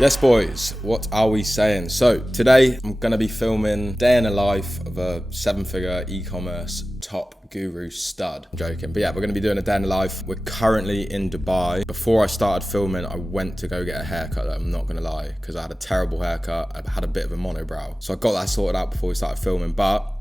Yes boys, what are we saying? So today I'm gonna be filming day in the life of a 7-figure e-commerce top guru stud. I'm joking, but yeah, we're gonna be doing a day in the life. We're currently in Dubai. Before I started filming, I went to go get a haircut, I'm not gonna lie, because I had a terrible haircut. I had a bit of a monobrow. So I got that sorted out before we started filming, but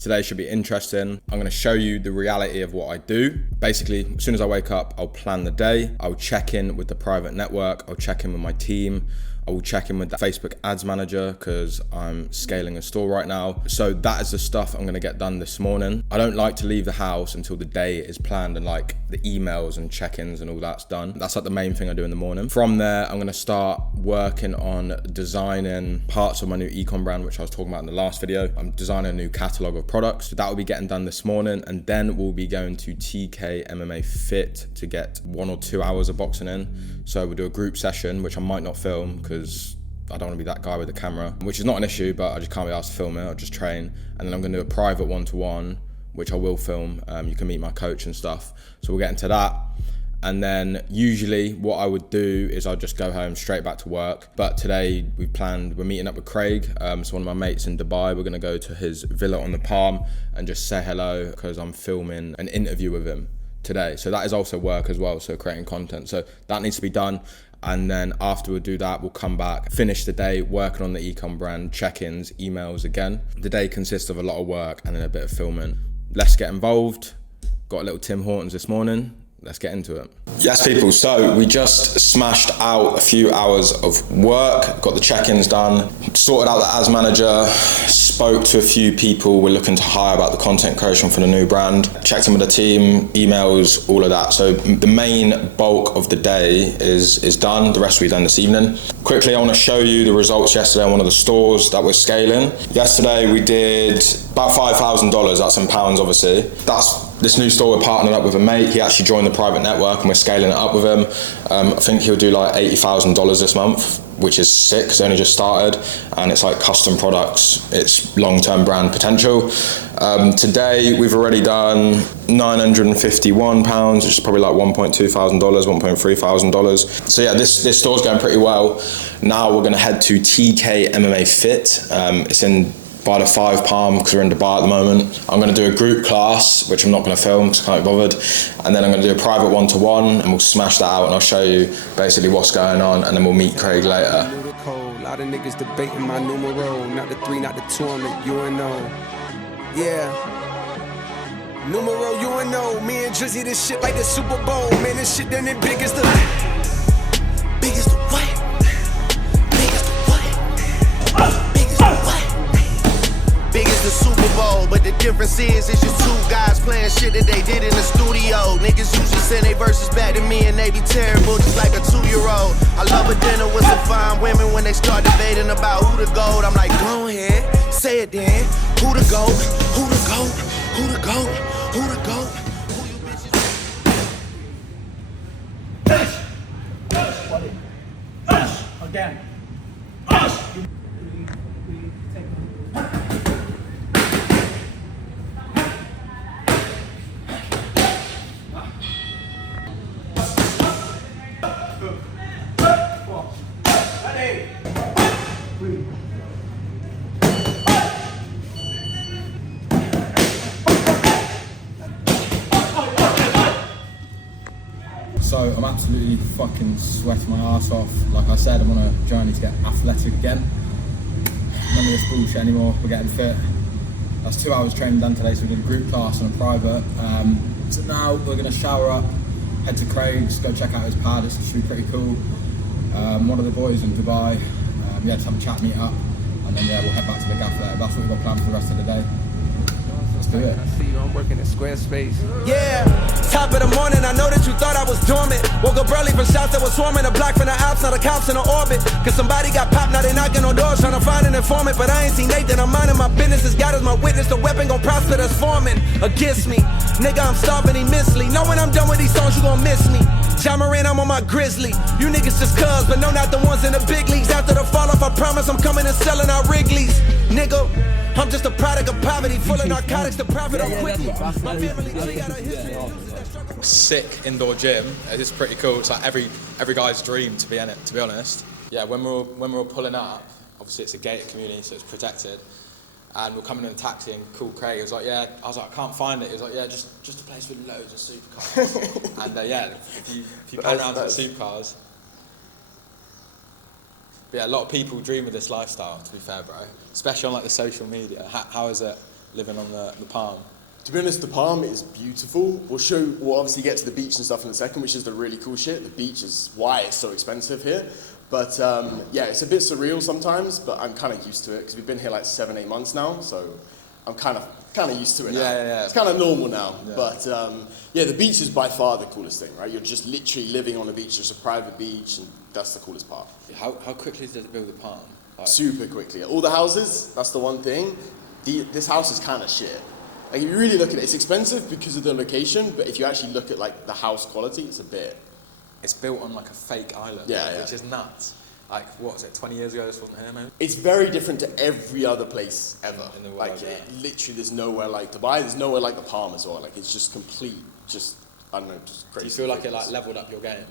today should be interesting. I'm gonna show you the reality of what I do. Basically, as soon as I wake up, I'll plan the day. I'll check in with the private network. I'll check in with my team. I will check in with the Facebook ads manager because I'm scaling a store right now. So that is the stuff I'm gonna get done this morning. I don't like to leave the house until the day is planned and like the emails and check-ins and all that's done. That's like the main thing I do in the morning. From there, I'm gonna start working on designing parts of my new e-com brand, which I was talking about in the last video. I'm designing a new catalog of products. So that will be getting done this morning. And then we'll be going to TK MMA Fit to get 1 or 2 hours of boxing in. So we'll do a group session, which I might not film because I don't want to be that guy with the camera, which is not an issue, but I just can't be asked to film it. I'll just train. And then I'm going to do a private one-to-one, which I will film. You can meet my coach and stuff. So we'll get into that. And then usually what I would do is I'll just go home straight back to work. But today we're meeting up with Craig. So one of my mates in Dubai, we're going to go to his villa on the Palm and just say hello because I'm filming an interview with him today. So that is also work as well, so creating content. So that needs to be done. And then after we do that, we'll come back, finish the day working on the e-com brand, check-ins, emails again. The day consists of a lot of work and then a bit of filming. Let's get involved. Got a little Tim Hortons this morning. Let's get into it. Yes, people, so we just smashed out a few hours of work, got the check-ins done, sorted out the ads manager, spoke to a few people we're looking to hire about the content creation for the new brand, checked in with the team, emails, all of that. So the main bulk of the day is done. The rest will be done this evening. Quickly, I want to show you the results yesterday on one of the stores that we're scaling. Yesterday, we did about $5,000. That's in pounds, obviously. That's this new store we're partnered up with a mate. He actually joined the private network and we're scaling it up with him. I think he'll do like $80,000 this month, which is sick because he only just started, and it's like custom products. It's long-term brand potential. Today we've already done £951, which is probably like $1,200, $1,300. So yeah, this store's going pretty well. Now we're gonna head to TK MMA Fit. It's in by the 5 Palm because we're in Dubai at the moment. I'm going to do a group class, which I'm not going to film because I can't be bothered. And then I'm going to do a private one-to-one and we'll smash that out and I'll show you basically what's going on and then we'll meet Craig later. A lot of niggas debating my numero. Not the 3, not the 2, I'm the UNO. Yeah. Numero UNO. Me and Drizzy, this shit like the Super Bowl. Man, this shit done it big as the... Big as the what? Big as the what? Big as the what? Big as the Super Bowl, but the difference is it's just 2 guys playing shit that they did in the studio. Niggas usually send they verses back to me and they be terrible, just like a 2-year-old. I love a dinner with some fine women when they start debating about who the GOAT. I'm like, go ahead, say it then. Who the GOAT? Who the GOAT? Who the GOAT? Who the GOAT? Who you bitches? Again. So I'm absolutely fucking sweating my ass off. Like I said, I'm on a journey to get athletic again. None of this bullshit anymore, we're getting fit. That's 2 hours training done today, so we did a group class and a private. So now we're gonna shower up, head to Craig's, go check out his pad. It should be pretty cool. One of the boys in Dubai, yeah, just have a chat, meet up, and then yeah, we'll head back to the gaff there. That's what we've got planned for the rest of the day. Let's do it. I see you, I'm working at Squarespace. Yeah, top of the morning, I know that you thought I was dormant. Woke up early from shots that was swarming. A block from the Alps, now the cops in the orbit. Cause somebody got popped, now they knocking on doors trying to find an informant. But I ain't seen Nathan, I'm minding my business. As God is my witness, the weapon gon' prosper that's forming against me. Nigga, I'm starving immensely. Know when I'm done with these songs, you gon' miss me. Jamarin, I'm on my grizzly. You niggas just cuz, but no, not the ones in the big leagues. After the fall off, I promise I'm coming and selling out Wrigley's. Nigga, I'm just a product of poverty, full of narcotics, the profit on quickly. My family tree got a history. Sick indoor gym. It's pretty cool. It's like every guy's dream to be in it, to be honest. Yeah, when we were pulling up, obviously it's a gated community, so it's protected. And we're coming in a taxi and called Craig. He was like, yeah. I was like, I can't find it. He was like, yeah, just a place with loads of supercars. And yeah, if you pan around to the supercars. But yeah, a lot of people dream of this lifestyle, to be fair, bro. Especially on like the social media. How is it living on the Palm? To be honest, the Palm is beautiful. We'll obviously get to the beach and stuff in a second, which is the really cool shit. The beach is why it's so expensive here. But yeah, it's a bit surreal sometimes, but I'm kind of used to it because we've been here like 7-8 months now, so I'm kind of used to it now. Yeah. It's kind of normal now. Yeah. But yeah, the beach is by far the coolest thing, right? You're just literally living on a beach. There's a private beach, and that's the coolest part. How quickly does it build the Palm? Like, Super quickly. All the houses, that's the one thing. This house is kind of shit. Like if you really look at it, it's expensive because of the location, but if you actually look at like the house quality, it's a bit. It's built on like a fake island, which is nuts. Like, what was it, 20 years ago this wasn't here, maybe? It's very different to every other place ever. In the world, like, literally, there's nowhere like Dubai, there's nowhere like the Palm as well. Like, it's just complete, I don't know, just crazy. Do you feel like it like leveled up your game?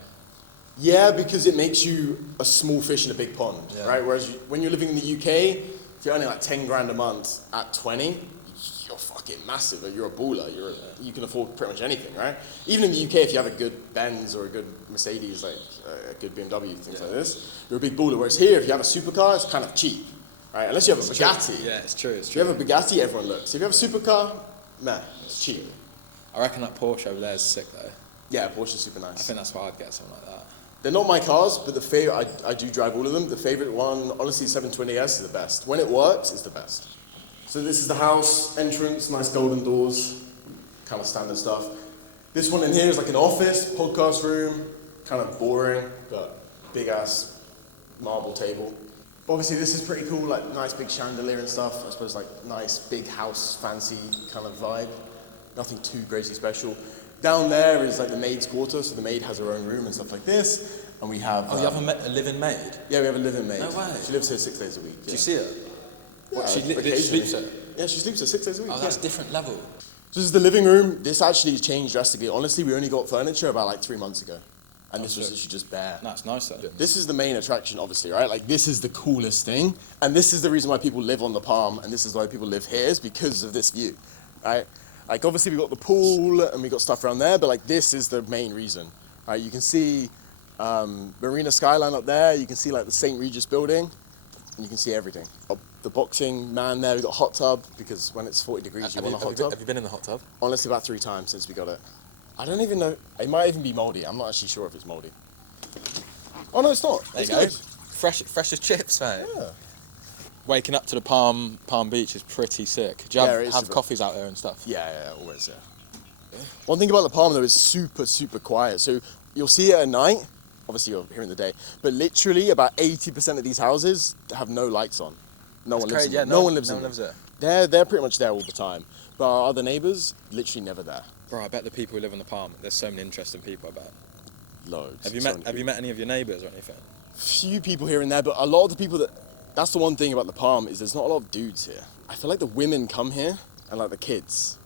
Yeah, because it makes you a small fish in a big pond, right? Whereas when you're living in the UK, if you're earning like 10 grand a month at 20, you're fucking massive. You're a baller. You can afford pretty much anything, right? Even in the UK, if you have a good Benz or a good Mercedes, like a good BMW, things like this, you're a big baller. Whereas here, if you have a supercar, it's kind of cheap, right? Unless you have a Bugatti. True. Yeah, it's true. If you have a Bugatti, everyone looks. If you have a supercar, nah, it's cheap. I reckon that Porsche over there is sick though. Yeah, Porsche's super nice. I think that's why I'd get something like that. They're not my cars, but the favorite, I do drive all of them. The favorite one, honestly, 720S is the best. When it works, it's the best. So this is the house entrance, nice golden doors, kind of standard stuff. This one in here is like an office, podcast room, kind of boring, but big ass marble table. Obviously this is pretty cool, like nice big chandelier and stuff. I suppose like nice big house, fancy kind of vibe. Nothing too crazy special. Down there is like the maid's quarter, so the maid has her own room and stuff like this. And we have... Oh, you have a living maid? Yeah, we have a living maid. No way. She lives here 6 days a week. Do you see her? Yeah, What, she occasionally. sleeps here? Yeah, she sleeps here 6 days a week. Oh, that's different level. So this is the living room. This actually changed drastically. Honestly, we only got furniture about like 3 months ago. And this was literally just bare. That's nice though. This is the main attraction, obviously, right? Like, this is the coolest thing. And this is the reason why people live on the Palm, and this is why people live here, is because of this view, right? Like, obviously, we got the pool, and we got stuff around there, but, like, this is the main reason, right? You can see Marina Skyline up there. You can see, like, the St. Regis building, and you can see everything. The boxing man there, we got a hot tub, because when it's 40 degrees, you want a hot tub. Have you been in the hot tub? Honestly, about 3 times since we got it. I don't even know. It might even be moldy. I'm not actually sure if it's moldy. Oh, no, it's not. There It's you go. good. Fresh as chips, mate. Yeah. Waking up to the Palm Beach is pretty sick. Do you Yeah, it is have super. coffees out there and stuff? Yeah, always, yeah. One thing about the Palm, though, is super, super quiet. So you'll see it at night. Obviously, you're here in the day. But literally, about 80% of these houses have no lights on. No one lives in them. No one lives in them. there. They're pretty much there all the time. But our other neighbours, literally never there. Bro, I bet the people who live on the Palm, there's so many interesting people, I bet. Loads. Have you So met many Have you met any of your neighbours or anything? few people here and there, but a lot of the people that's the one thing about the Palm is there's not a lot of dudes here. I feel like the women come here and like the kids,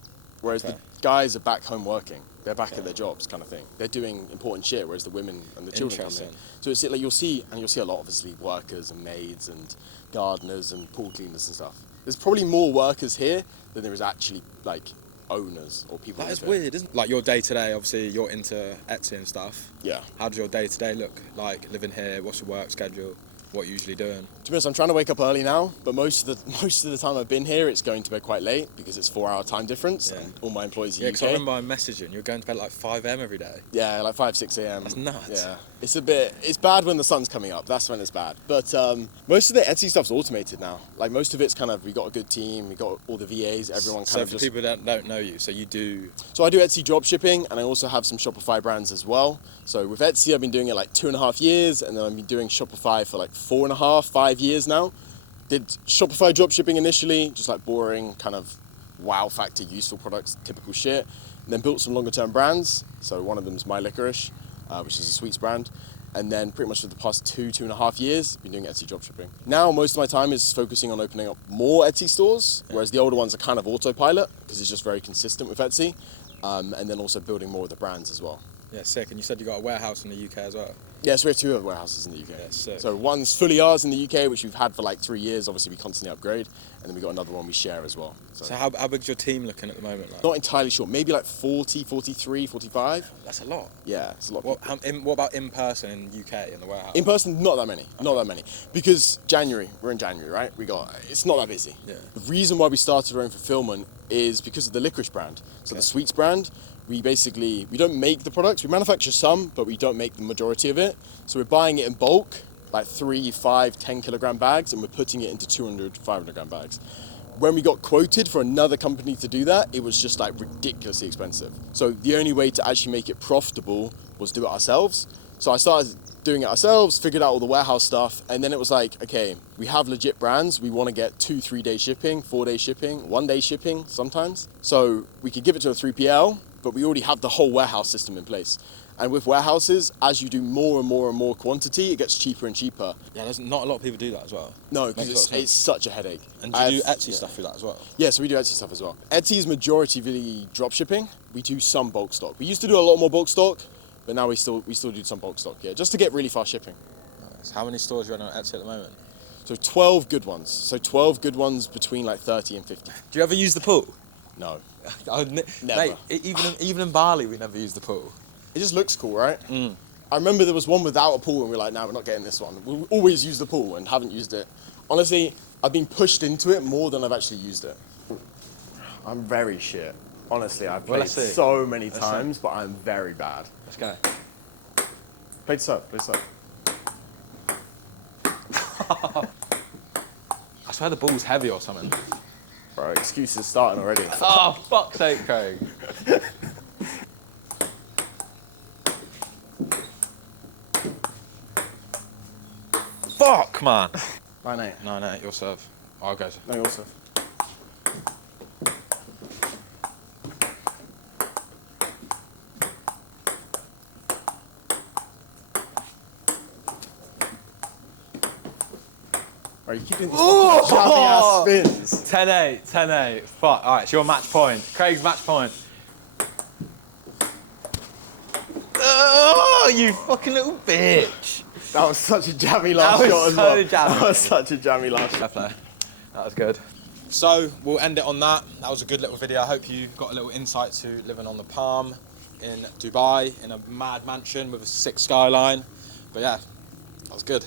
whereas the guys are back home working. They're back at their jobs, kind of thing. They're doing important shit, whereas the women and the children come here. So it's like you'll see a lot, obviously, workers and maids and gardeners and pool cleaners and stuff. There's probably more workers here than there is actually like owners or people. That is weird, isn't it? Like your day to day, obviously you're into Etsy and stuff. Yeah. How does your day to day look like living here? What's your work schedule? What are you usually doing? To be honest, I'm trying to wake up early now, but most of the time I've been here, it's going to bed quite late because it's 4-hour time difference, and all my employees are UK. Yeah, because I remember I'm messaging, you're going to bed at like 5 a.m. every day. Yeah, like 5, 6 a.m. That's nuts. Yeah, it's bad when the sun's coming up. That's when it's bad. But most of the Etsy stuff's automated now. Like most of it's kind of, we got a good team, we got all the VAs, everyone kind of So for people that don't know you, so you do... So I do Etsy dropshipping, and I also have some Shopify brands as well. So with Etsy, I've been doing it like 2.5 years, and then I've been doing Shopify for like 4.5, 5 years now. Did Shopify dropshipping initially, just like boring, kind of wow factor, useful products, typical shit. And then built some longer term brands. So one of them is My Licorice, which is a sweets brand. And then pretty much for the past 2.5 years, I've been doing Etsy dropshipping. Now most of my time is focusing on opening up more Etsy stores, whereas the older ones are kind of autopilot, because it's just very consistent with Etsy. And then also building more of the brands as well. Yeah, sick. And you said you got a warehouse in the UK as well? Yeah, so we have 2 other warehouses in the UK. Yeah, sick. So one's fully ours in the UK, which we've had for like 3 years. Obviously, we constantly upgrade. And then we got another one we share as well. So how big's your team looking at the moment? Like? Not entirely sure. Maybe like 40, 43, 45. That's a lot. Yeah, it's a lot. What about in person in UK in the warehouse? In person, not that many. Not that many. Because we're in January, right? It's not that busy. Yeah. The reason why we started our own fulfillment is because of the licorice brand. So the sweets brand, we don't make the products. We manufacture some, but we don't make the majority of it. So we're buying it in bulk, like 3, 5, 10 kilogram bags, and we're putting it into 200, 500 gram bags. When we got quoted for another company to do that, it was just like ridiculously expensive. So the only way to actually make it profitable was do it ourselves. So I started doing it ourselves, figured out all the warehouse stuff, and then it was like, okay, we have legit brands. We want to get 2-3 day shipping, 4 day shipping, 1 day shipping sometimes. So we could give it to a 3PL, but we already have the whole warehouse system in place. And with warehouses, as you do more and more and more quantity, it gets cheaper and cheaper. Yeah, there's not a lot of people do that as well. No, because it's such a headache. And do you do Etsy stuff through that as well? Yeah, so we do Etsy stuff as well. Etsy is majority really drop shipping. We do some bulk stock. We used to do a lot more bulk stock, but now we still do some bulk stock, yeah, just to get really fast shipping. Nice. How many stores are you running on Etsy at the moment? So 12 good ones. So 12 good ones between like 30 and 50. Do you ever use the pool? No. Never. Mate, even in Bali, we never use the pool. It just looks cool, right? I remember there was one without a pool and we were like, no, we're not getting this one. We always use the pool and haven't used it. Honestly, I've been pushed into it more than I've actually used it. I'm very shit. Honestly, I've played so many times, but I'm very bad. Let's go. Play this up. I swear the ball's heavy or something. Bro, excuses starting already. Oh, fuck's sake, Craig. Fuck, man. 9-8. 9-8, your serve. I'll go. No, your serve. Right, you keep doing these ass spins. 10-8, 10-8. Fuck. All right, it's your match point. Craig's match point. Oh, you fucking little bitch. That was such a jammy last shot as well. Jammy. That was such a jammy last shot. Fair play. That was good. So we'll end it on that. That was a good little video. I hope you got a little insight to living on the Palm in Dubai in a mad mansion with a sick skyline. But yeah, that was good.